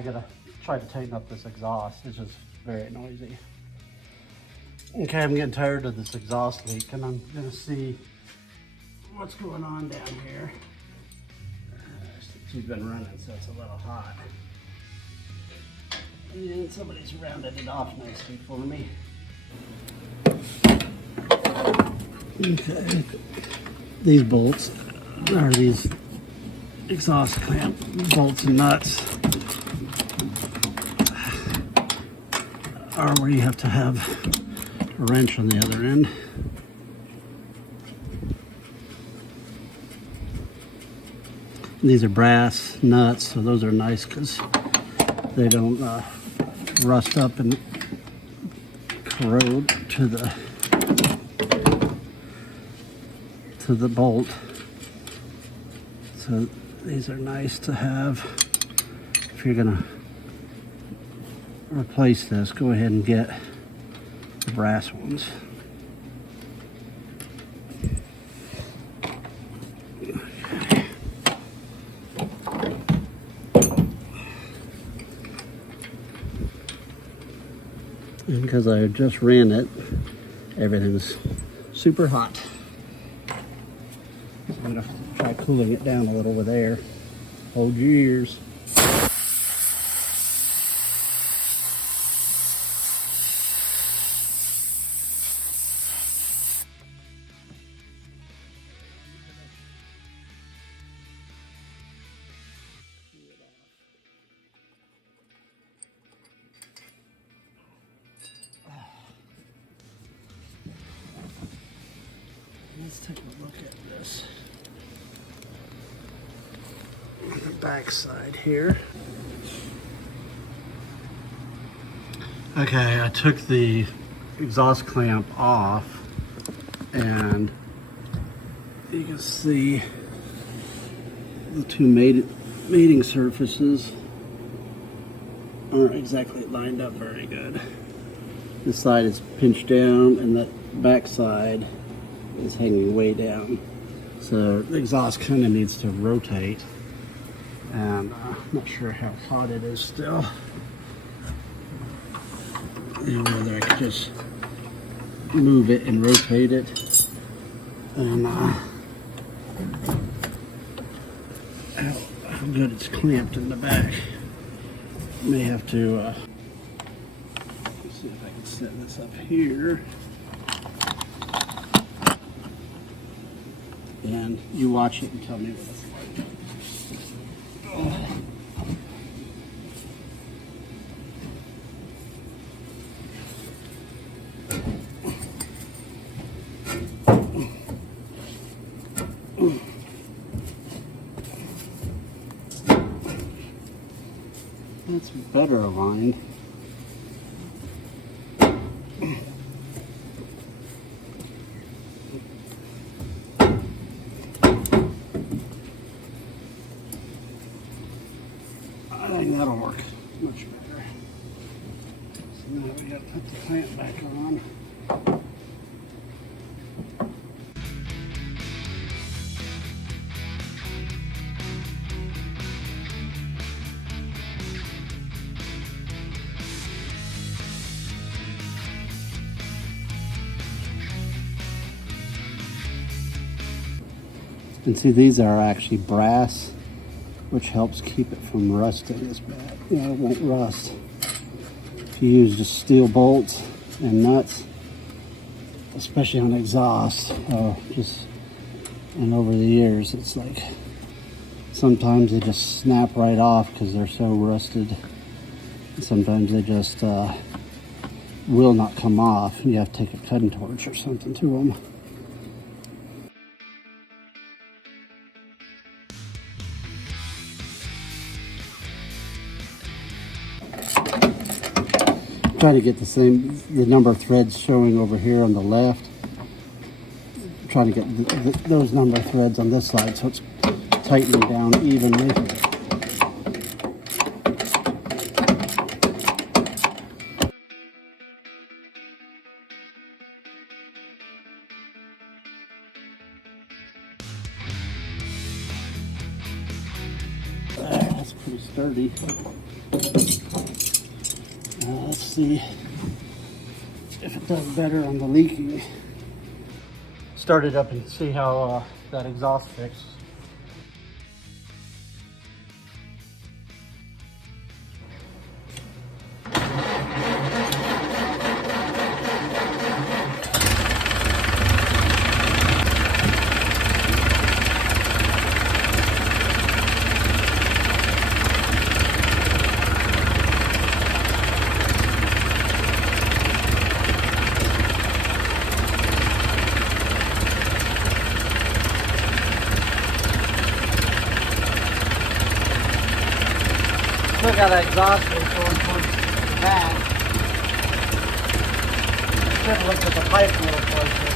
I gotta try to tighten up this exhaust. It's just very noisy. Okay, I'm getting tired of this exhaust leak, and I'm gonna see what's going on down here. She's been running, so it's a little hot. And somebody's rounded it off nicely for me. Okay, these bolts are these exhaust clamp bolts and nuts are where you have to have a wrench on the other end. These are brass nuts, so those are nice because they don't rust up and corrode to the bolt. So these are nice to have. If you're gonna replace this, go ahead and get the brass ones. And because I just ran it, everything's super hot. So I'm gonna try cooling it down a little with air. Hold your ears. Let's take a look at this. On the back side here. Okay, I took the exhaust clamp off, and you can see the two mating surfaces aren't exactly lined up very good. This side is pinched down, and the back side is hanging way down. So the exhaust kind of needs to rotate, and I'm not sure how hot it is still. And whether I could just move it and rotate it, and how good it's clamped in the back. May have to see if I can set this up here. And you watch it and tell me what it's like. Oh. It's better aligned. I think that'll work much better. So now we gotta put the clamp back on. And see, these are actually brass, which helps keep it from rusting as bad. You know, it won't rust. If you use just steel bolts and nuts, especially on exhaust, and over the years, it's like sometimes they just snap right off because they're so rusted. Sometimes they just will not come off. You have to take a cutting torch or something to them. Try to get the number of threads showing over here on the left. Try to get those number of threads on this side so it's tightening down evenly. That's pretty sturdy. Let's see if it does better on the leaking. Start it up and see how that exhaust fixes. Look at that exhaust is going towards the back. Should have looked at the pipe a little closer.